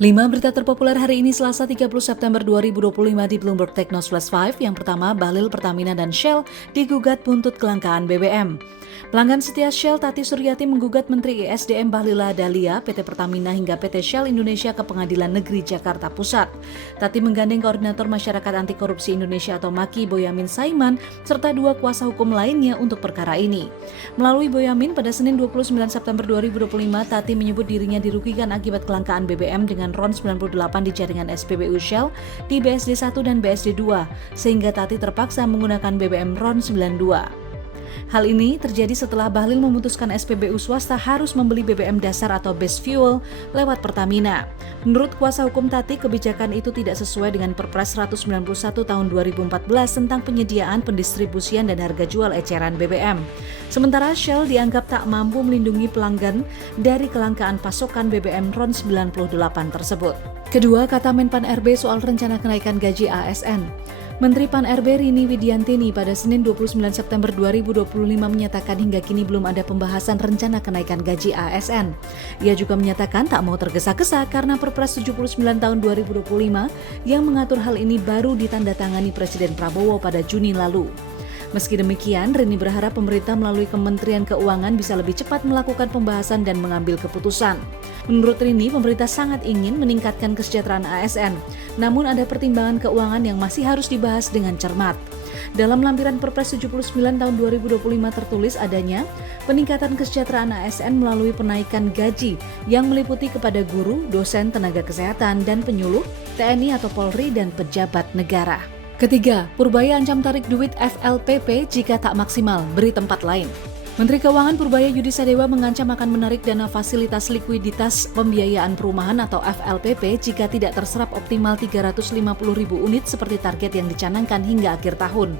5 berita terpopuler hari ini Selasa 30 September 2025 di Bloomberg Technos Flash 5. Yang pertama, Bahlil, Pertamina, dan Shell digugat buntut kelangkaan BBM. Pelanggan setia Shell Tati Suryati menggugat Menteri ESDM Bahlila Dahlia, PT Pertamina hingga PT Shell Indonesia ke Pengadilan Negeri Jakarta Pusat. Tati menggandeng Koordinator Masyarakat Anti Korupsi Indonesia atau MAKI Boyamin Saiman serta 2 kuasa hukum lainnya untuk perkara ini. Melalui Boyamin pada Senin 29 September 2025, Tati menyebut dirinya dirugikan akibat kelangkaan BBM dengan RON 98 di jaringan SPBU Shell di BSD 1 dan BSD 2, sehingga Tati terpaksa menggunakan BBM RON 92. Hal ini terjadi setelah Bahlil memutuskan SPBU swasta harus membeli BBM dasar atau base fuel lewat Pertamina. Menurut kuasa hukum Tati, kebijakan itu tidak sesuai dengan Perpres 191 tahun 2014 tentang penyediaan, pendistribusian, dan harga jual eceran BBM. Sementara Shell dianggap tak mampu melindungi pelanggan dari kelangkaan pasokan BBM RON 98 tersebut. Kedua, kata Menpan RB soal rencana kenaikan gaji ASN. Menteri Pan RB Rini Widiantini pada Senin 29 September 2025 menyatakan hingga kini belum ada pembahasan rencana kenaikan gaji ASN. Ia juga menyatakan tak mau tergesa-gesa karena Perpres 79 tahun 2025 yang mengatur hal ini baru ditandatangani Presiden Prabowo pada Juni lalu. Meski demikian, Rini berharap pemerintah melalui Kementerian Keuangan bisa lebih cepat melakukan pembahasan dan mengambil keputusan. Menurut Rini, pemerintah sangat ingin meningkatkan kesejahteraan ASN, namun ada pertimbangan keuangan yang masih harus dibahas dengan cermat. Dalam lampiran Perpres 79 tahun 2025 tertulis adanya peningkatan kesejahteraan ASN melalui penaikan gaji yang meliputi kepada guru, dosen, tenaga kesehatan, dan penyuluh, TNI atau Polri, dan pejabat negara. Ketiga, Purbaya ancam tarik duit FLPP jika tak maksimal, beri tempat lain. Menteri Keuangan Purbaya Yudi Sadewa mengancam akan menarik dana fasilitas likuiditas pembiayaan perumahan atau FLPP jika tidak terserap optimal 350.000 unit seperti target yang dicanangkan hingga akhir tahun.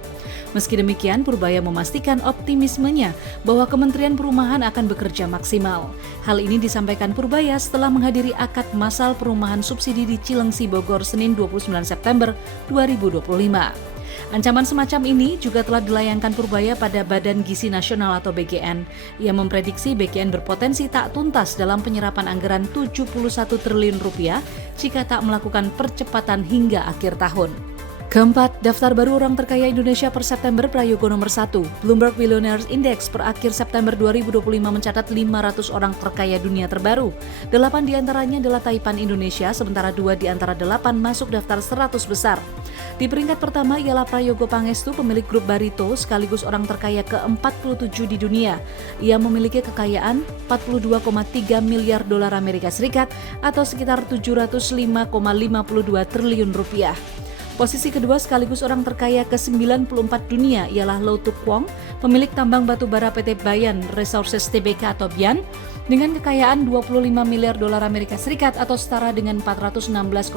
Meski demikian, Purbaya memastikan optimismenya bahwa Kementerian Perumahan akan bekerja maksimal. Hal ini disampaikan Purbaya setelah menghadiri akad massal perumahan subsidi di Cilengsi, Bogor, Senin 29 September 2025. Ancaman semacam ini juga telah dilayangkan Purbaya pada Badan Gizi Nasional atau BGN. Ia memprediksi BGN berpotensi tak tuntas dalam penyerapan anggaran 71 triliun rupiah jika tak melakukan percepatan hingga akhir tahun. Keempat, daftar baru orang terkaya Indonesia per September Prayogo nomor 1. Bloomberg Billionaires Index per akhir September 2025 mencatat 500 orang terkaya dunia terbaru. 8 diantaranya adalah Taipan Indonesia, sementara 2 diantara 8 masuk daftar 100 besar. Di peringkat pertama ialah Prayogo Pangestu, pemilik grup Barito, sekaligus orang terkaya ke-47 di dunia. Ia memiliki kekayaan 42,3 miliar dolar Amerika Serikat atau sekitar 705,52 triliun rupiah. Posisi kedua sekaligus orang terkaya ke-94 dunia ialah Lau Tuk Wong, pemilik tambang batu bara PT Bayan Resources Tbk atau BIAN, dengan kekayaan 25 miliar dolar Amerika Serikat atau setara dengan 416,97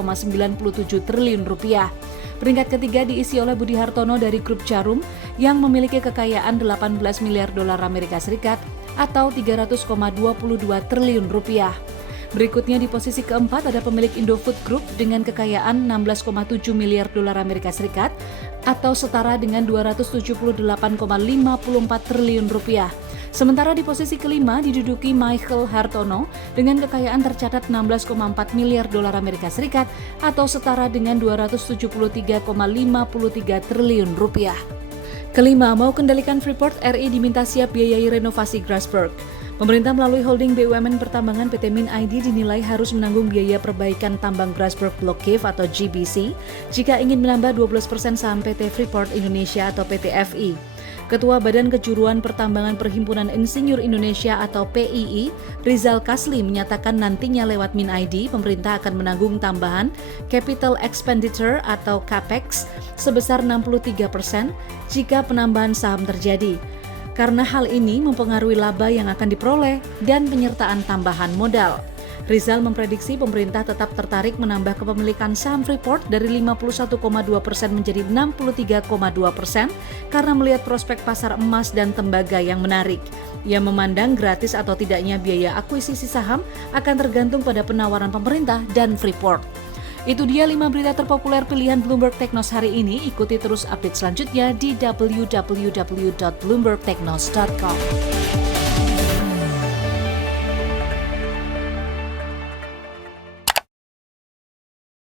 triliun rupiah. Peringkat ketiga diisi oleh Budi Hartono dari grup Jarum yang memiliki kekayaan 18 miliar dolar Amerika Serikat atau 300,22 triliun rupiah. Berikutnya di posisi keempat ada pemilik Indofood Group dengan kekayaan 16,7 miliar dolar Amerika Serikat atau setara dengan 278,54 triliun rupiah. Sementara di posisi kelima diduduki Michael Hartono dengan kekayaan tercatat 16,4 miliar dolar Amerika Serikat atau setara dengan 273,53 triliun rupiah. Kelima, mau kendalikan Freeport, RI diminta siap biayai renovasi Grasberg. Pemerintah melalui holding BUMN Pertambangan PT Min ID dinilai harus menanggung biaya perbaikan tambang Grasberg Block Cave atau GBC jika ingin menambah 12% saham PT Freeport Indonesia atau PT FI. Ketua Badan Kejuruan Pertambangan Perhimpunan Insinyur Indonesia atau PII, Rizal Kasli menyatakan nantinya lewat Min ID, pemerintah akan menanggung tambahan Capital Expenditure atau CAPEX sebesar 63% jika penambahan saham terjadi. Karena hal ini mempengaruhi laba yang akan diperoleh dan penyertaan tambahan modal. Rizal memprediksi pemerintah tetap tertarik menambah kepemilikan saham Freeport dari 51,2% menjadi 63,2% karena melihat prospek pasar emas dan tembaga yang menarik. Ia memandang gratis atau tidaknya biaya akuisisi saham akan tergantung pada penawaran pemerintah dan Freeport. Itu dia 5 berita terpopuler pilihan Bloomberg Technos hari ini. Ikuti terus update selanjutnya di www.bloombergtechnos.com.